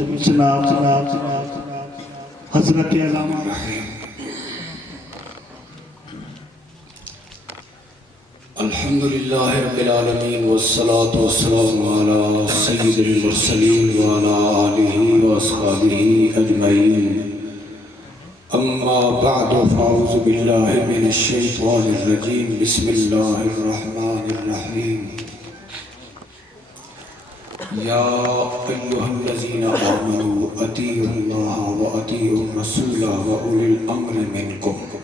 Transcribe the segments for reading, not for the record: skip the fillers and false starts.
جناب حضرت علامہ الحمدللہ رب العالمین والصلاة والسلام علی سید المرسلین وعلی آلہ واصحابہ اجمعین اما بعد فاعوذ باللہ من الشیطان الرجیم بسم اللہ الرحمن الرحیم یا ایہا الذین آمنوا اطیعوا اللہ واطیعوا الرسول واولی الامر منکم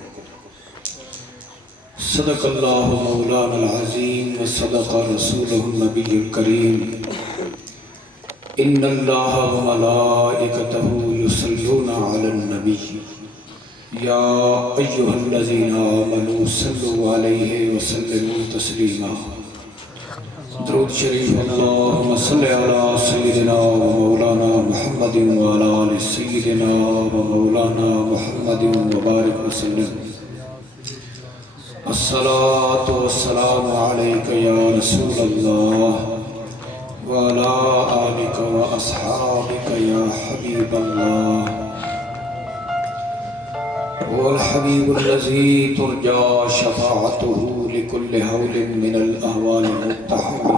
صدق اللہ مولانا العظیم وصدق رسولہ النبی الکریم ان اللہ وملائکتہ یصلون علی النبی یا ایہا الذین آمنوا صلوا علیہ وسلموا تسلیما درود شریف اللہم صلی علی سیدنا و مولانا محمد وعلی آل سیدنا و مولانا محمد وبارک وسلم الصلاة والسلام علیک یا رسول اللہ وعلی آلک و اصحابک یا حبیب اللہ والحبیب الذی ترجا شفاعته لکل حول من الاحوال متحمی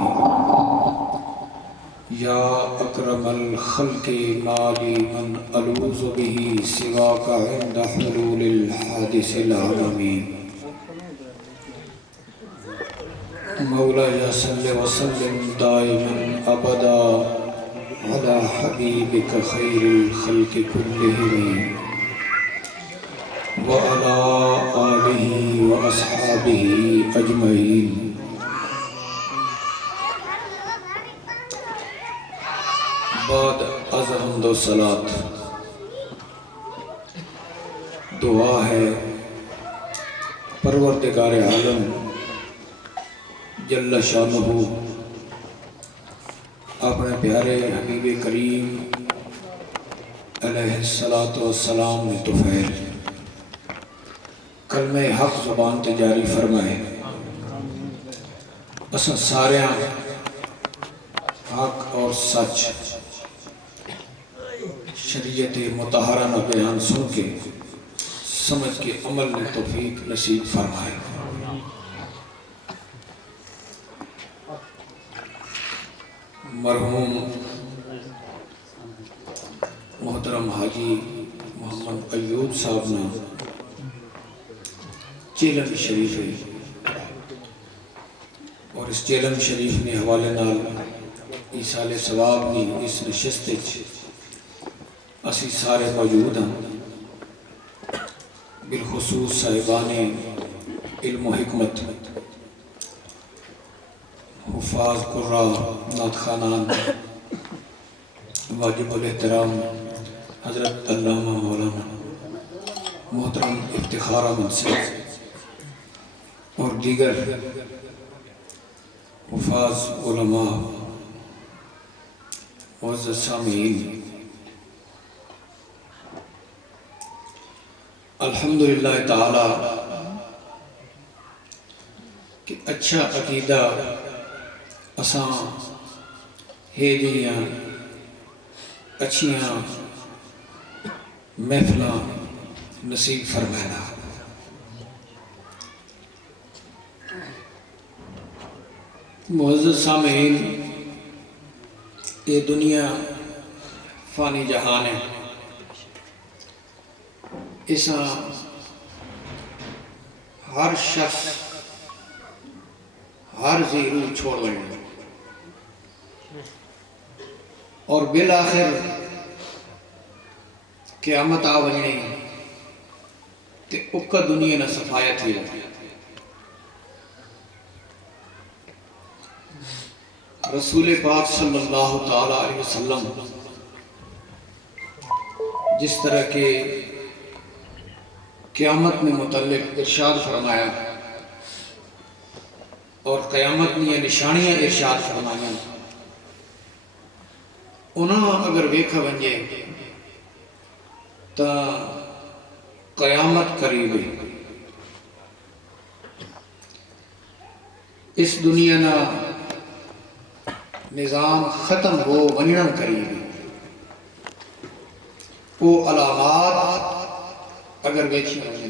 یا اکرم الخلق مالی من الوذ به سواک عند حلول الحادث العالمی مولاي صل وسلم دائما ابدا على حبيبك خير الخلق كلهم وعلى آله واصحابه اجمعين بعد از حمد و صلات دعا ہے پروردگار عالم جل شانہ اپنے پیارے حبیب کریم علیہ السلام نے توفیل کلمہ حق زبان تے جاری فرمائے اساں سارے حق اور سچ شریعت مطہرہ نہ بیان سن کے سمجھ کے عمل نے توفیق نصیب فرمائے مرحوم محترم حاجی محمد ایوب صاحب نے چیلم شریف ہے اور اس چیلم شریف نے حوالے نال ایصال ثواب نے اس نشست اسی سارے موجود ہیں بالخصوص صاحبان علم و حکمت حفاظ قرہ نعت خانان واجب الاحترام حضرت علامہ مولانا محترم افتخار احمد صاحب اور دیگر حفاظ علماء معزز سامعین الحمدللہ تعالی کہ اچھا عقیدہ اساں ہے جیاں اچھیاں محفلاں نصیب فرمائنا معزز سامعین یہ دنیا فانی جہان ہے اساں ہر شخص ہر زیرو چھوڑ گئے اور بالآخر قیامت آ وجنے تے اکا دنیا نہ صفایت ہی رہتی رسول پاک صلی اللہ تعالیٰ علیہ وسلم جس طرح کے قیامت میں متعلق ارشاد فرمایا اور قیامت میں یہ نشانیاں ارشاد فرمائیں انہاں اگر ویکھا ونجے تا قیامت قریب ہے اس دنیا نا نظام ختم ہو ونجن قریب ہے وہ علامات اگر ویکھی ہوئے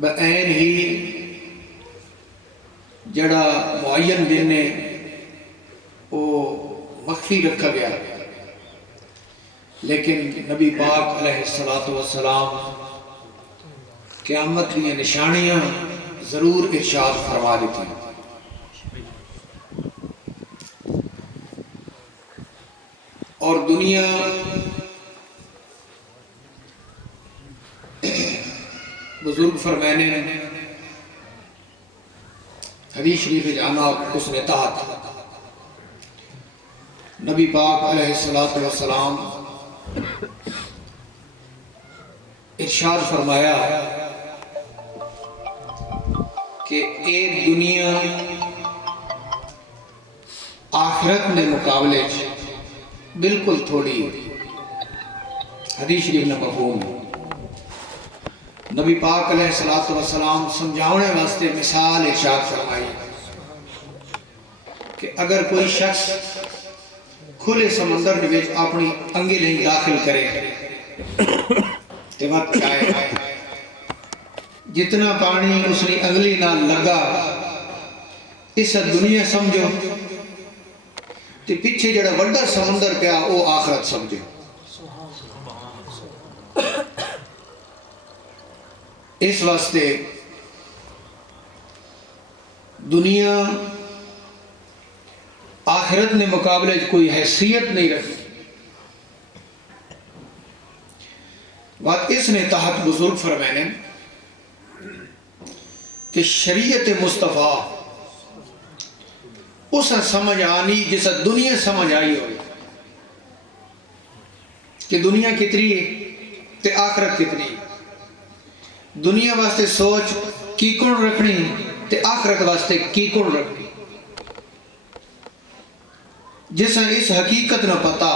بعین ہی جڑا معین دن نے وہ مخفی رکھا گیا، لیکن نبی پاک علیہ السلام قیامت کی نشانیاں ضرور ارشاد فرما دیتی ہیں۔ اور دنیا بزرگ فرمانے حدیث شریف جانا اس نے تحت نبی پاک علیہ السلام ارشاد فرمایا کہ ایک دنیا آخرت میں مقابلے بالکل تھوڑی حدیث شریف نے مفہوم نبی پاک علیہ السلام سمجھاؤنے واسطے مثال ارشاد فرمائی کہ اگر کوئی شخص کھلے سمندر میں اپنی انگلی داخل کرے تو وقت چاہے جتنا پانی اس نے انگلی نہ لگا اس دنیا سمجھو تے پیچھے جڑا وڈا سمندر پیا وہ آخرت سمجھو۔ اس واسطے دنیا آخرت نے مقابلے کوئی حیثیت نہیں رکھی۔ بات اس نے تحت بزرگ فرمانے کہ شریعت مصطفیٰ اسا سمجھ آنی جیسا دنیا سمجھ آئی ہوئی کہ دنیا کتنی ہے تے آخرت کتنی ہے۔ دنیا واسطے سوچ کی کون رکھنی تے آخرت واسطے کی کون رکھنی۔ جیسا اس حقیقت نہ پتا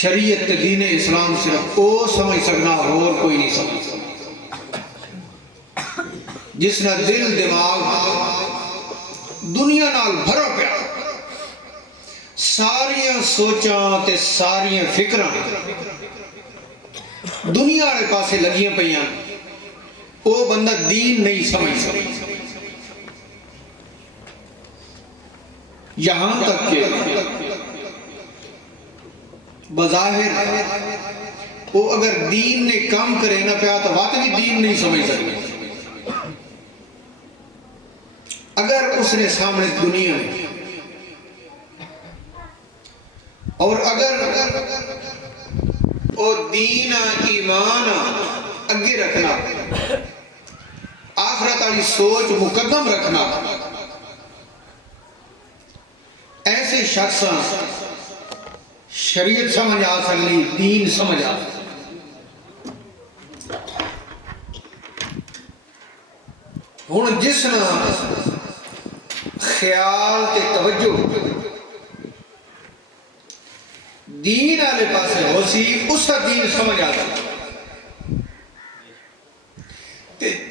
شریعت دین اسلام صرف او سمجھ سکنا اور کوئی نہیں سمجھ سکنا۔ جس نہ دل دماغ دنیا نال بھرا پیا ساریاں سوچاں تے ساریاں فکراں دنیا والے پاسے لگیاں پیاں وہ بندہ دین نہیں سمجھ سکتا۔ یہاں تک کہ بظاہر وہ اگر دین نے کام کرے نہ پیا تو واقعی دین نہیں سمجھ سکتا۔ اگر اس نے سامنے دنیا میں اور اگر وہ دین ایمان اگے رکھنا آخرت والی سوچ مقدم رکھنا ایسے شخص شریعت سمجھ آ سکتی دین سمجھ آ سکتی۔ ہوں جس نے خیال تے توجہ دین والے پاسے ہو سی اس کا دین سمجھ آ سکتا۔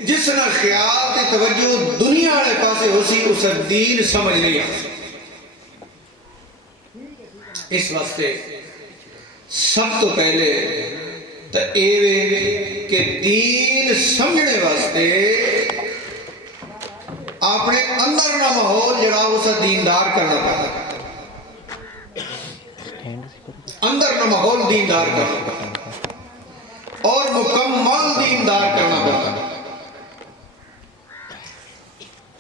جس نے خیال تے توجہ دنیا والے پاسے ہو سی اس کا دین سمجھ نہیں آ سکتا۔ اس واسطے سب تو پہلے تو اے کہ دین سمجھنے واسطے اپنے اندر نہ ماحول جڑا اسا دیندار کرنا پڑتا، اندر نہ ماحول دیندار کرنا اور مکمل دیندار کرنا پڑتا۔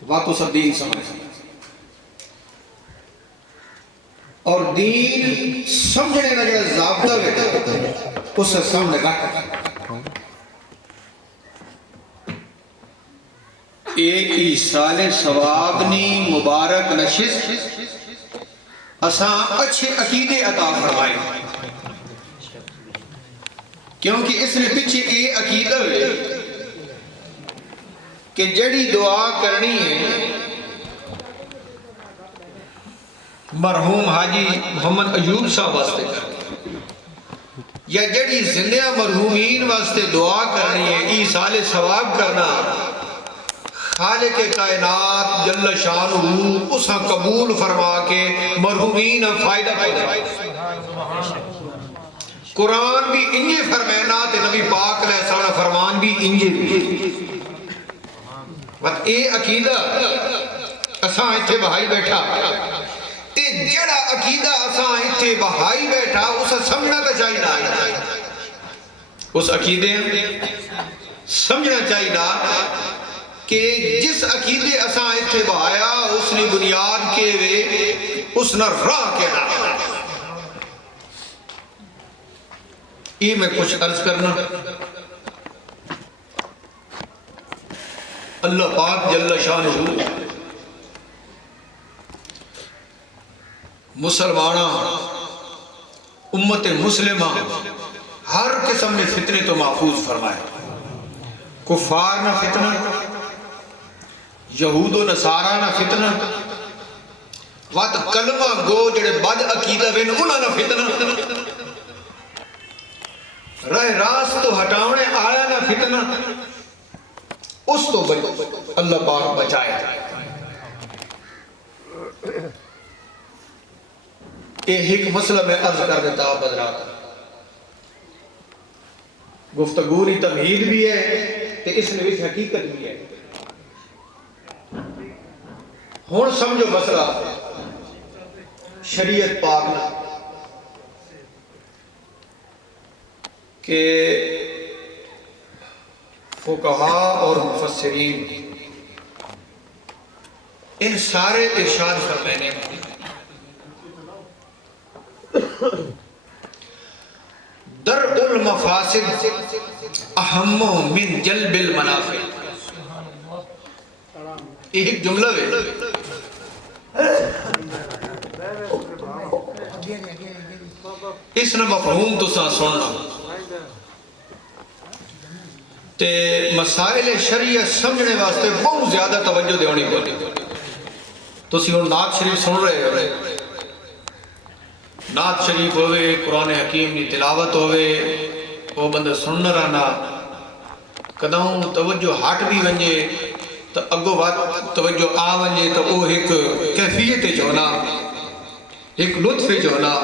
بات اسا دین سمجھ اور دین سمجھنے کا جو ضابطہ ہے اس سے سامنے رکھ ایک ایصال ثواب نی مبارک نشست اساں اچھے عقیدے عطا فرمائے، کیونکہ اس نے پیچھے یہ عقیدہ ہے کہ جڑی دعا کرنی ہے مرحوم حاجی محمد ایوب صاحب واسطے کرنی یا جڑی زندہ مرحومین واسطے دعا کرنی ہے ایصال ثواب کرنا خالق کائنات جل شانہ اسا قبول فرما کے مرحومین فائدہ پیدا۔ قرآن بھی انجے فرمینا تے نبی پاک علیہ السلام فرمان بھی انجے بات اے عقیدہ اساں اتھے بہائی بیٹھا تے جڑا عقیدہ اساں اتھے بہائی بیٹھا اسا سمجھنا تا چاہیے اس عقیدے سمجھنا چاہیے کہ جس عقیدے اساں اتھے بہایا اس نے بنیاد کے وے اس نے راہ کے نا یہ میں کچھ عرض کرنا اللہ پاک جل شانہ مسلمانہ امت مسلمہ ہر قسم میں فتنے تو محفوظ فرمائے کفار نہ فتنہ یہود و نصارہ نہ فتنہ وقت کلمہ گو جڑے بد عقیدہ بین انہاں نہ فتنہ رہ راست تو ہٹاونے آیا نہ فتنہ اس تو اللہ پاک بچائے ایک مسئلہ میں عرض کر دیتا آپ حضرات گفتگوری تمہید بھی ہے کہ اس میں بھی حقیقت بھی ہے ہون سمجھو مسئلہ شریعت پاک کہ فقہا اور مفسرین ان سارے ارشاد فرمانے درء المفاسد اہم من جلب المنافع ایک جملہ ہے اس نے مفہوم تو سننا تے مسائل شریعت سمجھنے واسطے بہت زیادہ توجہ دیونی پڑی تو سی ہن نعت شریف سن رہے ہو نعت شریف ہوئے قرآن حکیم کی تلاوت ہوئے وہ بندہ سننا رہنا قدم توجہ ہٹ بھی ونجے تو اگو بات توجہ آ ونجے تو وہ ایک کیفیت چونا ایک لطف چونا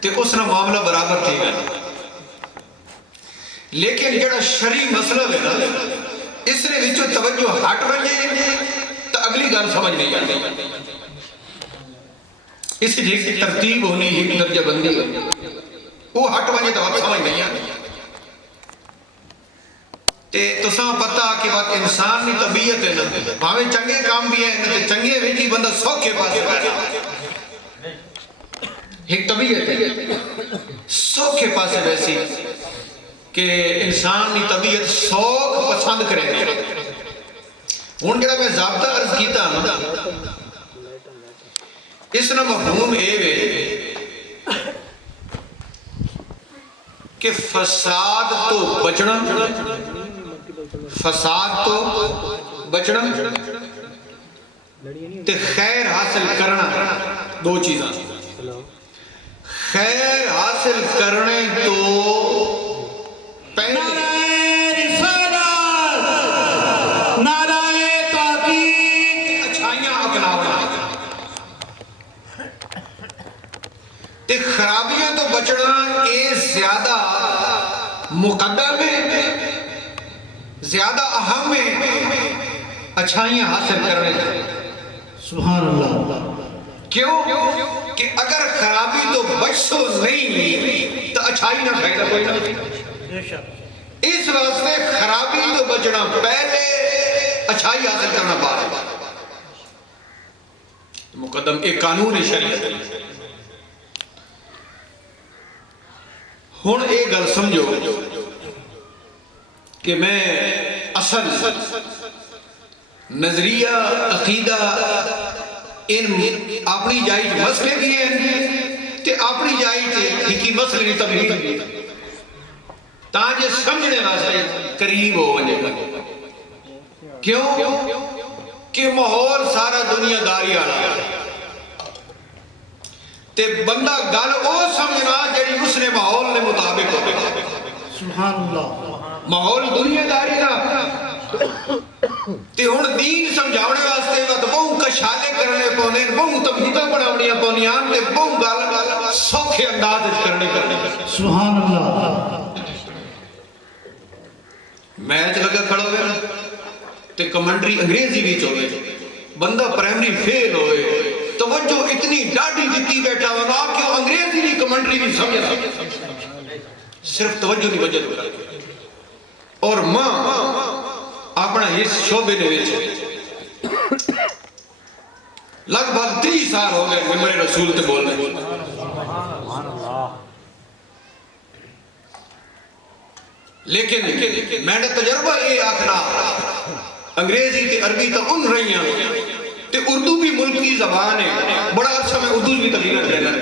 تے اس نے معاملہ برابر تھی گیا لیکن جڑا شرعی مسئلہ ہے نا اس نے وچوں توجہ ہٹ ونجے تو اگلی گل سمجھ نہیں آتی اس کی ایک ترتیب ہونی ایک درجہ بندی وہ ہٹ ونجے تو آپ سمجھ نہیں آتی تو ساں پتہ کہ بات انسان کی طبیعت ہے نا بھاویں چنگے کام بھی ہیں تے چنگے ویجی بندہ سوکھ کے پاس بیٹھا ایک طبیعت ہے سوکھ کے پاس ویسی کہ انسان کی طبیعت سوکھ پسند کرے گا ہون جڑا میں ضابطہ عرض کیتا نا اس نے مفہوم اے وے کہ فساد تو بچنا تے خیر حاصل کرنا دو چیزاں خیر حاصل کرنے تو پہلے خرابیاں تو بچنا اے زیادہ مقدم ہے زیادہ اہم ہے اچھائیاں حاصل کرنے سے سبحان اللہ کیوں کہ اگر خرابی تو بچ سو نہیں تو اچھائی نہ فائدہ کوئی نہ اس واسطے خرابی تو بچنا پہلے اچھائی حاصل کرنا بعد مقدم ایک قانون شریعت ہون ایک گل سمجھو کہ میں اصل نظریہ عقیدہ ان اپنی جائی مسئلے بھی ہیں تے اپنی جائی تے ہکی مسئلے نہیں تبھی تاں جے سمجھنے واسطے قریب ہو وجے گا کیوں کہ ماحول سارا دنیا داری آنا تے بندہ گل او سمجھنا جڑی اس نے ماحول نے مطابق ہو سبحان اللہ ماحول دنیا داری نا تے ہن دین سمجھاونے واسطے وقت بہت کشالے کرنے پونے بہت تبہیدہ بناونیاں پونیاں تے بہت گل سوکھے انداز کرنی سبحان اللہ میچ لگا کھڑا ہوئے تے کمنٹری انگریزی بھی چوئے بندہ پرائمری فیل ہوئے توجہ اتنی ڈاڑی دیتی بیٹھا ہونا کہ وہ انگریزی بھی کمنٹری بھی سمجھا صرف توجہ نہیں وجہ کر اور ماں اپنا اس شعبے نے ویچے لگ بھگ 30 سال ہو گئے ممبر رسول تے بول رہے لیکن میں نے تجربہ یہ آکھنا انگریزی تے عربی تا ان رہی ہیں تے اردو بھی ملکی زبان ہے بڑا عرصہ میں اردو بھی تقریباً رہنا ہے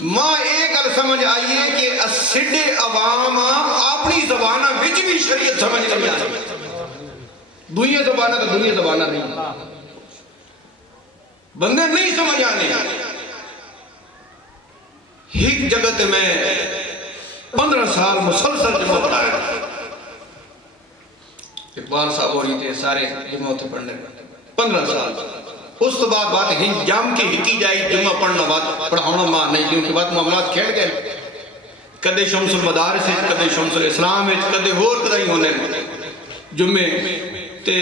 ماں ایک گل سمجھ آئیے کہ اسڈے عوام اپنی زبانہ وچ بھی شریعت سمجھ نہیں آئی دنیا زبانہ تو دنیا زبانہ نہیں بندے نہیں سمجھ آنے ایک جگہ تے میں 15 سال مسلسل جمع پڑھایا اقبال صاحب ہو رہی تھے سارے جمع ہوتے پڑھنے 15 سال اس تو بعد بات ہند جام کی ہکی جائی جمعہ پڑھنا بات پڑھاؤنا ماں نہیں کیونکہ بات معاملات کھیل گئے کدے شمس المدارس ہے کدے شمس الاسلام ہے کدے ہور کدائی ہونے جمعے تے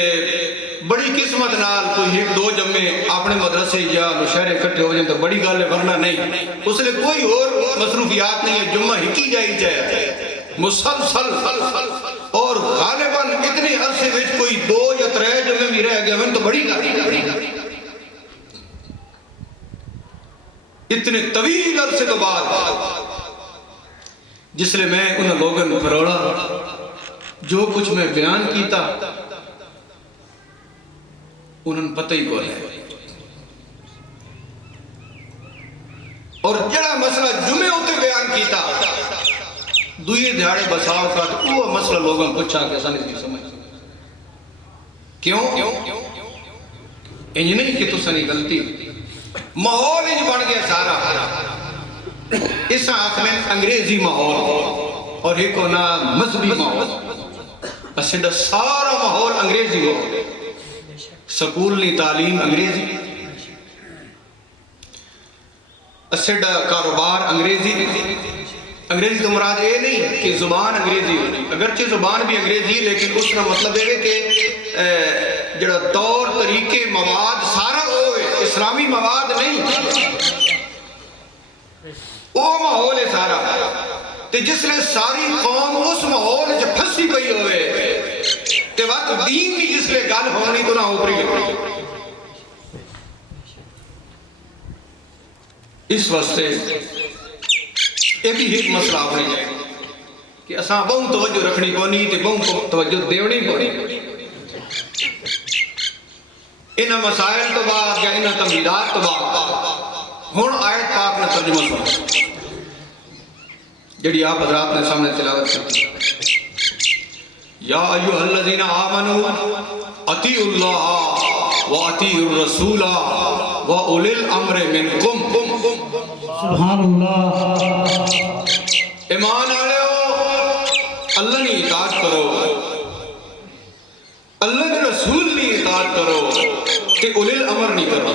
بڑی قسمت نال کوئی ایک دو جمعے اپنے مدرسے یا شہر اکٹھے ہو جائیں تو بڑی گل ہے ورنہ نہیں اس لئے کوئی اور مصروفیات نہیں ہے جمعہ ہکی جائی جائے مسلسل اور غالباً اتنے عرصے وچ کوئی 2 یا 3 جمعے بھی رہ گئے تو بڑی گل اتنے طویل عرصے تو بعد جس لئے میں انہوں لوگوں نے پروڑا جو کچھ میں بیان کیتا انہوں نے پتہ ہی کون ہے اور جڑا مسئلہ جمعے ہوتے بیان کیتا دوئے دھاڑے بساؤ کا تو وہ مسئلہ لوگوں نے پوچھا کہ سانی نہیں سمجھ کیوں انج نہیں کہ تو سنی غلطی ماحول انج بن گیا سارا اس آنکھ میں انگریزی ماحول اور ایک ہونا مذہبی ماحول اسے سارا ماحول انگریزی ہو سکول نہیں تعلیم انگریزی اسے کاروبار انگریزی انگریزی تو مراد یہ نہیں کہ زبان انگریزی ہوتی اگرچہ زبان بھی انگریزی لیکن اس کا مطلب ہے کہ جڑا طور طریقے مواد سارا ہوئے اسلامی مواد نہیں وہ ماحول ہے سارا تے جس لئے ساری قوم اس ماحول جو پھنسی پئی ہوئے تے وقت دین بھی جس لئے گل ہونی تو نہ ہو پری اس واسطے ایک ہی ایک مسئلہ آپ نہیں جائے کہ اساں بہن توجہ رکھنی پونی تے بہن کو توجہ دیونی پونی انہاں مسائل تو بعد یا انہاں تمہیدات تو بعد ہون آیت پاک نے ترجمہ سنا جڑی آپ حضرات نے سامنے تلاوت کرتی یا ایوہ الذین آمنوا اطیعوا اللہ و اطیعوا الرسول و اولی الامر منکم سبحان اللہ ایمان آلے ہو اللہ نے اطاعت کرو اللہ نے رسول نے اطاعت کرو کہ اولی الامر نہیں کرو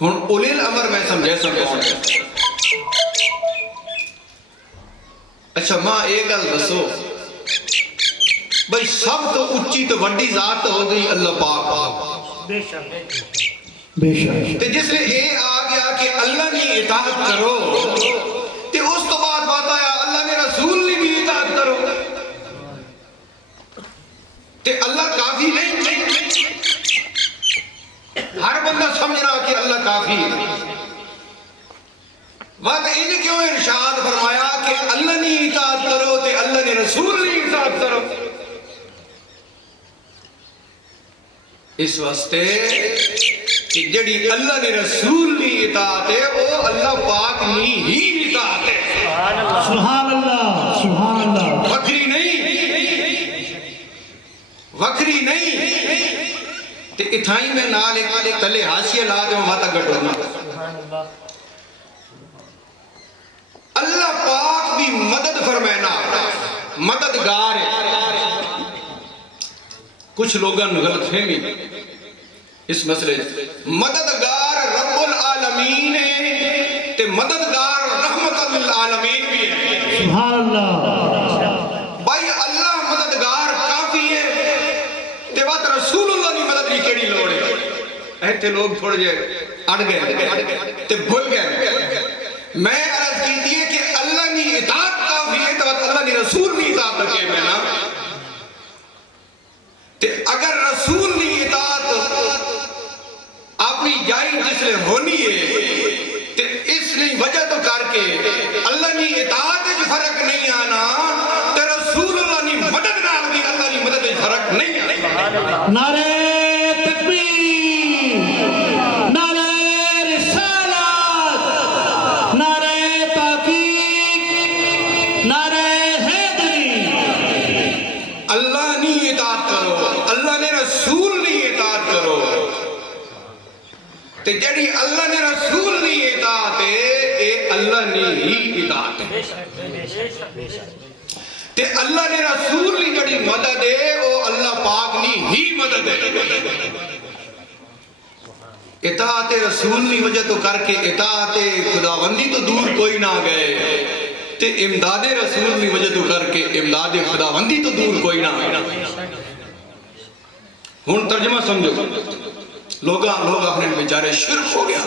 ہن اولی الامر میں سمجھے سمجھے اچھا ماں ایک گل دسو بھئی سب تو اچھی تو بڑی ذات ہو گئی اللہ پاک بے شک تے جس لئے اے آ گیا کہ اللہ نے اطاعت کرو تے اس تو بعد بات آیا اللہ نے رسول نے بھی اطاعت کرو تے اللہ کافی نہیں ہر بندہ سمجھ رہا کہ اللہ کافی ہے وقت ان کیوں ارشاد فرمایا کہ اللہ نے اطاعت کرو تے اللہ نے رسول نے اطاعت کرو اس واسطے کہ جڑی اللہ نے رسول نے اطاعت ہے وہ اللہ پاک نے ہی اطاعت ہے سبحان اللہ سبحان اللہ وکری نہیں تے اتھائی میں نال ایک تلے حاشیہ لا دے ماتا گھٹونا اللہ پاک بھی مدد فرمائنا مددگار ہے کچھ لوگاں غلط فہمی اس مسئلے مددگار رب العالمین ہے تے مددگار رحمت للعالمین بھی ہے. سبحان اللہ. بھائی اللہ مددگار کافی ہے تے بات رسول اللہ کی مدد کی کیڑی لوڑ ہے. ایتھے لوگ تھوڑے جے اڑ گئے تے بھول گئے. میں عرض کیتی ہے کہ اللہ کی اطاعت کافی ہے تو اللہ کی رسول کی اطاعت رکھے میں نا. تے اگر رسول کی اطاعت اپنی جائی جس لئے ہونی ہے تے اس لئے وجہ تو کر کے اللہ کی اطاعت جو فرق نہیں آنا تے رسول اللہ کی مدد نہ بھی اللہ کی مدد جو فرق نہیں آنا. نعرہ تکبیر، نعرہ رسالت، نعرہ تحقیق، نعرہ حیدری. اللہ نے اطاعت کرو، اللہ نے رسول نے اطاعت کرو. تے جڑی اللہ نے رسول نے اطاعت ہے اے اللہ نے ہی اطاعت ہے. تے اللہ نے رسول نے جڑی مدد ہے وہ اللہ پاک نے ہی مدد ہے. اطاعت رسول نے وجہ تو کر کے اطاعت خداوندی تو دور کوئی نہ گئے تے امداد رسول نے وجہ تو کر کے امداد خداوندی تو دور کوئی نہ گئے. ہون ترجمہ سمجھو. لوگ آخنے بیچارے شرک ہو گیا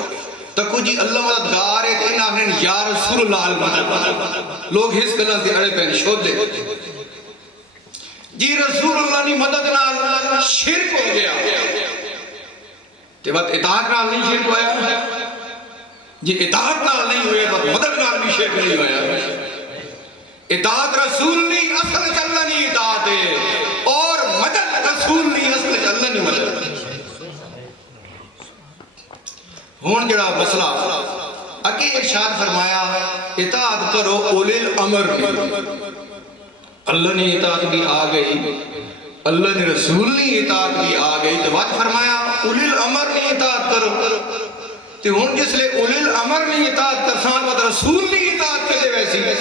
تکو جی اللہ مددگار ہے تو انہاں آخنے یا رسول اللہ المدد. لوگ اس گلہ سے اڑے پہنے شود دے جی رسول اللہ نے مدد نال شرک ہو گیا تے بات اطاعت نال نہیں شرک ہویا. جی اطاعت نال نہیں ہویا تو مدد نال بھی شرک نہیں ہویا. اطاعت رسول نہیں اصل اللہ نہیں اطاعت ہے اور مدد رسول نہیں اصل اللہ نہیں مدد. ہون جڑا مسئلہ اکی ارشاد فرمایا اطاعت کرو اولی الامر بھی. اللہ نے اطاعت بھی آ گئی, اللہ نے رسول نے اطاعت بھی آ گئی, تو بات فرمایا اولی الامر نے اطاعت کرو. تو ہون جس لئے اولی الامر نے اطاعت کرسان بات رسول نے اطاعت کرے ویسی ہے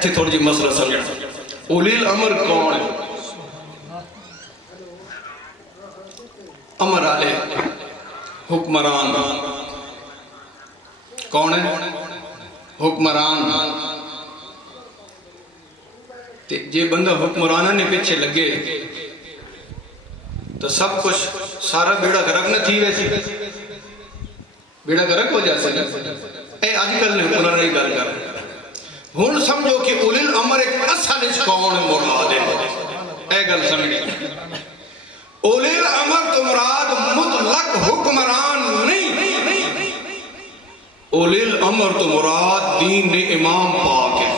تھے. تھوڑی جی مسئلہ سمجھا اولی الامر کون ہے؟ امر آلے حکمران کون ہے؟ حکمران. جے بندہ حکمرانہ نے پیچھے لگے تو سب کچھ سارا بیڑا گرک نہ تھی ویسی بیڑا گرک ہو جائے سکتا. اے آج کل نے حکمرانہ ہی گل کر ہون سمجھو کہ اولی الامر ایک اصل اس کون مراد ہے. اے گل سمجھے اولی الامر تو مراد مطلق حکمران نہیں, اولی الامر تو مراد دین امام پاک ہے.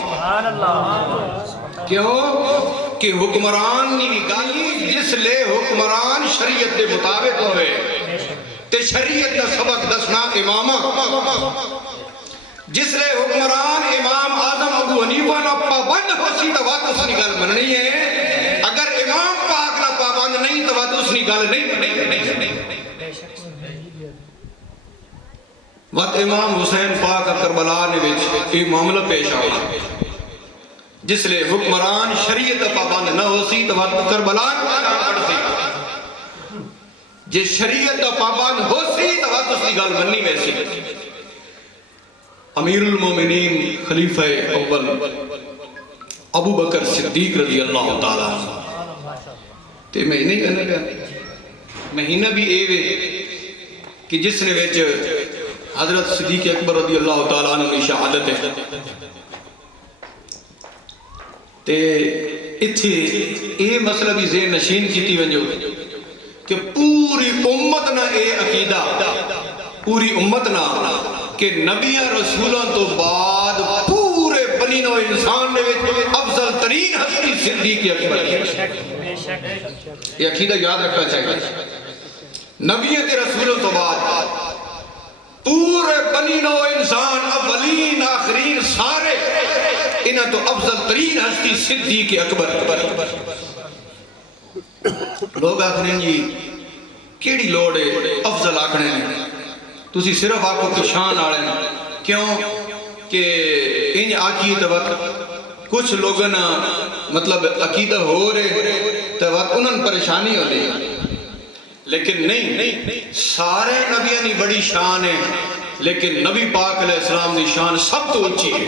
کیوں کہ حکمران نہیں گائی جس لے حکمران شریعت دے مطابق ہوئے تے شریعت کا سبق دسنا امامہ. جس لے حکمران امام اعظم ابو حنیفہ نہ پابند ہو سی تو بات اس نے گل مننی ہے. اگر امام پاک نہ پابند نہیں تو بات اس نے گل نہیں مننی. بات امام حسین پاک کربلا نے وچ یہ معاملہ پیش آیا جس لئے حکمران شریعت پابند نہ ہو سی تو بات کربلا نہ پڑ سی. جس شریعت پابند ہو سی تو بات اس نے گل مننی ویسی. امیر المومنین خلیفہ اول ابو بکر صدیق رضی اللہ تعالیٰ تے مہینے کہنے گا مہینہ بھی اے وے کہ جس نے ویچ حضرت صدیق اکبر رضی اللہ تعالیٰ عنہ نے شہادت ہے تے اتھے اے مسئلہ بھی ذہن نشین کیتی ونجو کہ پوری امت نہ اے عقیدہ پوری امت نہ کہ نبیہ رسولوں تو بعد پورے بنی نو انسان نے افضل ترین ہستی صدیق اکبر. یہ عقیدہ یاد رکھنا چاہیے. نبیہ تے رسولوں تو بعد پورے بنی نو انسان اولین آخرین سارے انہاں تو افضل ترین ہستی صدیق اکبر. لوگ آخرین جی کیڑی لوڑ ہے افضل آخرین ہے تُسی صرف آپ کو شان آڑیں. کیوں کہ ان عقیدہ وقت کچھ لوگوں مطلب عقیدہ ہو رہے تو وقت انہوں پریشانی ہو رہی. لیکن نہیں سارے نبیوں کی بڑی شان ہے لیکن نبی پاک علیہ السلام کی شان سب تو اچھی ہے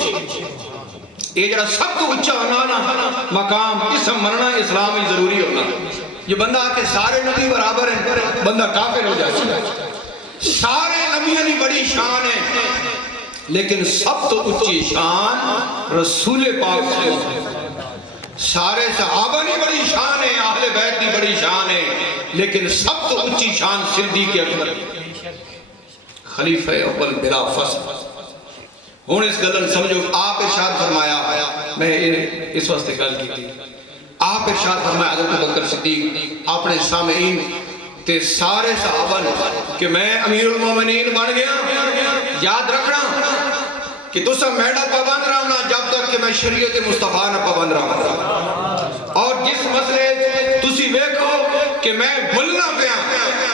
یہ جڑا سب تو اچھا ہونا نا مقام اسم مرنا اسلام ہی ضروری ہونا یہ بندہ آکے سارے نبی برابر ہیں بندہ کافر ہو جاتا ہے سارے نبیوں کی بڑی شان ہے لیکن سب تو اچھی شان رسول پاک سے سارے صحابہ کی بڑی شان ہے اہل بیت کی بڑی شان ہے لیکن سب تو اچھی شان صدیق اکبر خلیفہ اول بلا فصل ہوں اس گلن سمجھو آپ ارشاد فرمایا میں اس واسطے گل کی تھی آپ ارشاد فرمایا حضرت بکر صدیق اپنے سامعین تے سارے صحابہ نے کہ میں امیر المومنین بن گیا یاد رکھنا کہ تسا میڈا پابند رہنا جب تک کہ میں شریعت مصطفیٰ نہ پابند رہا اور جس مسئلے تسی ویکھو کہ میں بھولنا پیا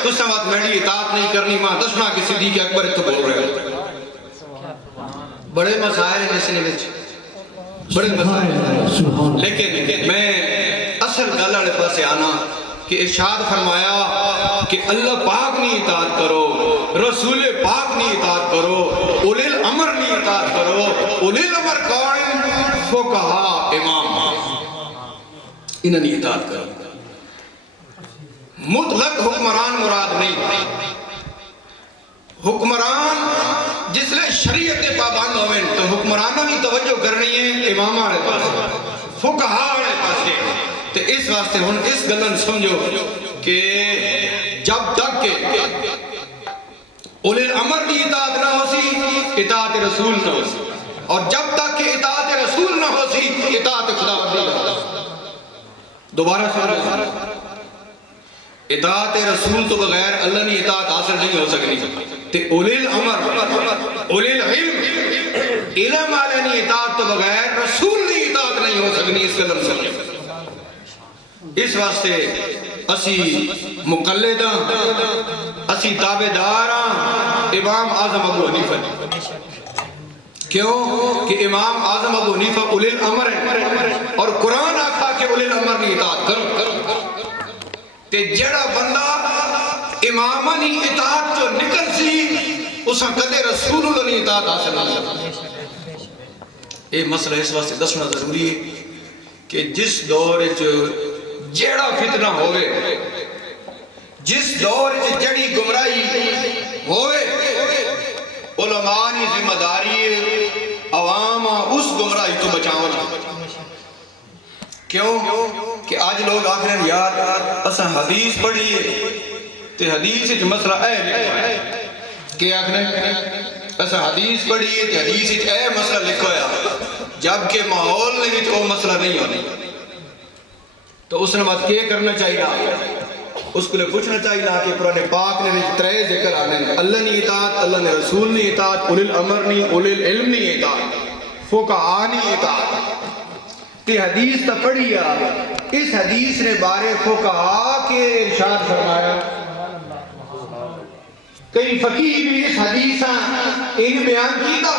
تسا بات میری اطاعت نہیں کرنی ماں دسنا کہ صدیق اکبر تو بول رہے ہیں بڑے مسائل ہیں جس نے بڑے مسائل لیکن میں اصل گل والے پاسے آنا کہ ارشاد فرمایا کہ اللہ پاک نہیں اطاعت کرو رسول پاک نہیں اطاعت کرو اولی الامر نہیں اطاعت کرو اولی الامر کون فقہا امام انہوں نے اطاعت کرو مطلق حکمران مراد نہیں حکمران جس لئے شریعت پابند ہوئے تو حکمرانوں کی توجہ کرنی ہے امامہ والے پاس فقہا والے پاس تو اس واسطے ہن اس گلن سمجھو کہ جب تک کہ اولی الامر کی اطاعت نہ ہو سی اطاعت رسول نہ ہو سی اور جب تک کہ اطاعت رسول نہ ہو سی اطاعت خدا دوبارہ سمجھو اطاعت رسول تو بغیر اللہ نے اطاعت حاصل نہیں ہو سکنی تے اولی الامر اولی العلم علم والے نے اطاعت تو بغیر رسول نے اطاعت نہیں ہو سکنی اس قدر سمجھو اس واسطے اسی مقلداں اسی تابعداراں امام اعظم ابو حنیفہ کیوں کہ امام اعظم ابو حنیفہ اولی الامر ہے اور قرآن آکھا کہ اولی الامر نے اطاعت کرو تے جڑا بندہ امامانی اطاعت جو نکل سی اساں کدے رسول اللہ نے اطاعت حاصل نہیں سکتا یہ مسئلہ اس واسطے دسنا ضروری ہے کہ جس دور جیڑا فتنہ ہوئے جس دور جڑی گمراہی ہوئے علماء کی ذمہ داری عوام اس گمراہی تو بچاؤنا کیوں کہ آج لوگ آخر ہیں یار اساں حدیث پڑھئے تے حدیث جو مسئلہ ہے کہ آخر ہیں اساں حدیث پڑھئے تے حدیث اے مسئلہ لکھو یا جبکہ ماحول نے بھی تو مسئلہ نہیں ہونے تو اس نے بات کیا کرنا چاہیے اس کو لئے پوچھنا چاہیے کہ قرآن پاک نے ترے ذکر آنے اللہ نے اطاعت اللہ نے رسول نے اطاعت اولی الامر نے اولی العلم نے اطاعت فقہا نے اطاعت تے حدیث تا پڑھیا اس حدیث نے بارے فقہا کے ارشاد فرمایا کئی فقیہ بھی اس حدیثاں ان بیان کیتا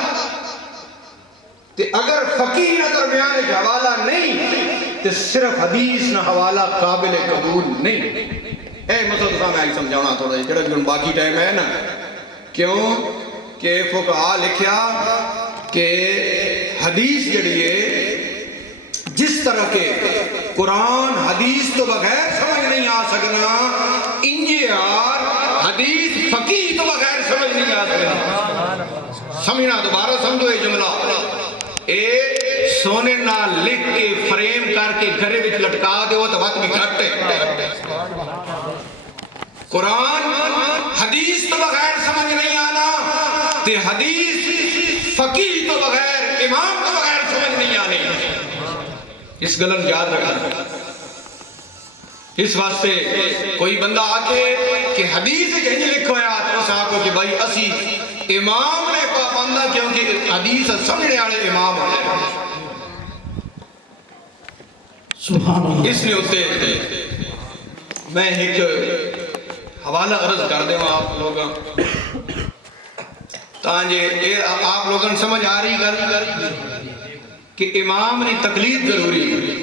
تے اگر فقیہ اگر بیان کے حوالہ نہیں تے صرف حدیث نہ حوالہ قابل قبول نہیں اے مسئلہ تو میں آئی سمجھانا تھوڑا ہے جڑا جن باقی ٹائم ہے نا کیوں کہ فقہا لکھیا کہ حدیث جڑیے جس طرح کے قرآن حدیث تو بغیر سمجھ نہیں آ سکنا انجیار حدیث فقیہ تو بغیر سمجھ نہیں آ سکنا سمجھنا دوبارہ سمجھو یہ جملہ اے سونے نہ لکھ کے فریم کر کے گھرے وچ لٹکا دے وہ تو وقت بھی گھٹے قرآن حدیث تو بغیر سمجھ نہیں آنا تے حدیث فقیہ تو بغیر امام تو بغیر سمجھ نہیں آنے اس گلن یاد رکھنا اس واسطے کوئی بندہ آکے کہ حدیث کہیں لکھو ہے تو صاحب کہ بھائی اسی امام نے پابندہ کیونکہ حدیث سمجھنے والے امام ہیں سبحان اللہ اس لیے ہوتے میں ایک حوالہ عرض کر دیں آپ لوگاں تانجے آپ لوگاں سمجھ آ رہی کہ امام نے تقلید ضروری ہے